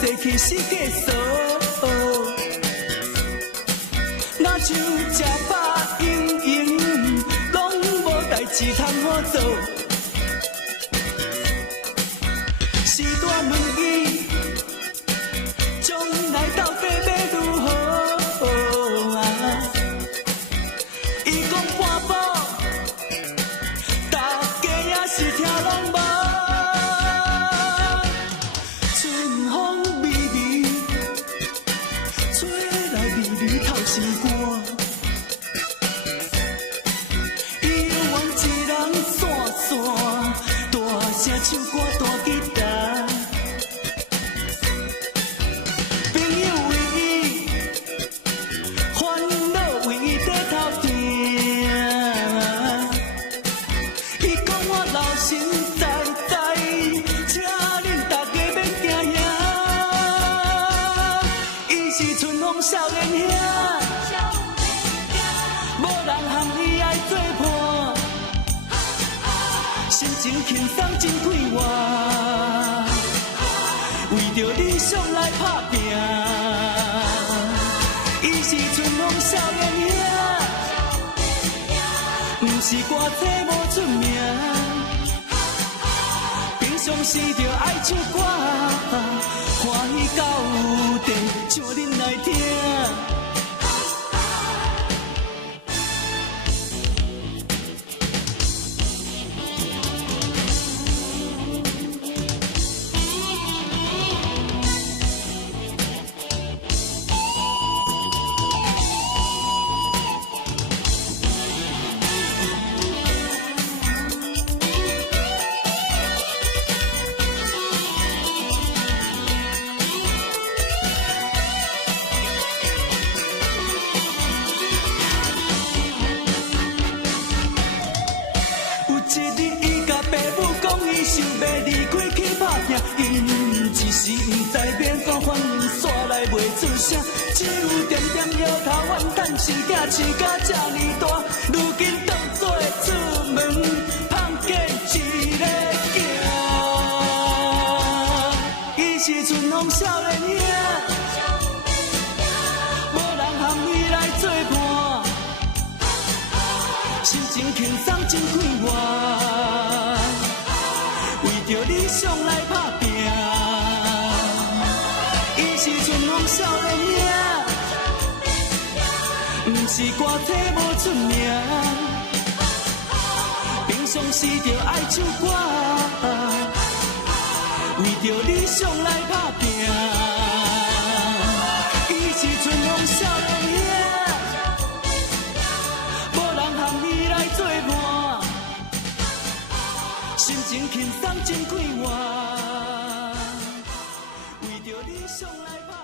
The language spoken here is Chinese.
逝去是假数。若像吃饱盈盈，拢无代志通好做。时代问伊，将来到底要如何？伊讲半步，大家也是听拢无。春风微微，吹来微微透心肝。伊犹原一人散散，大声唱歌，弹吉他。朋友为伊，烦恼为伊在头疼。伊讲我老实在在，请恁大家免惊遐。伊是春风少年兄，无人和伊爱做伴，心情轻松真快活，为着理想来打拼。伊是春风少年兄，不是歌仔无出名，平常时就爱唱歌，欢喜到有地唱恁来听。想要离开去打拼，因一时不知免赶翻山来袂出声，只有点点摇头怨叹生囝饲甲这呢大，如今当作出门芳过一个行。伊是春风少年兄，无人和伊来做伴，心情轻松真快活。为着理想来打拼，伊是春风少年兄，不是歌仔无出名，平常时就爱唱歌，为着理想来打拼。伊是春风少年兄，无人和伊来做伴。心情轻松真快活，为着理想来。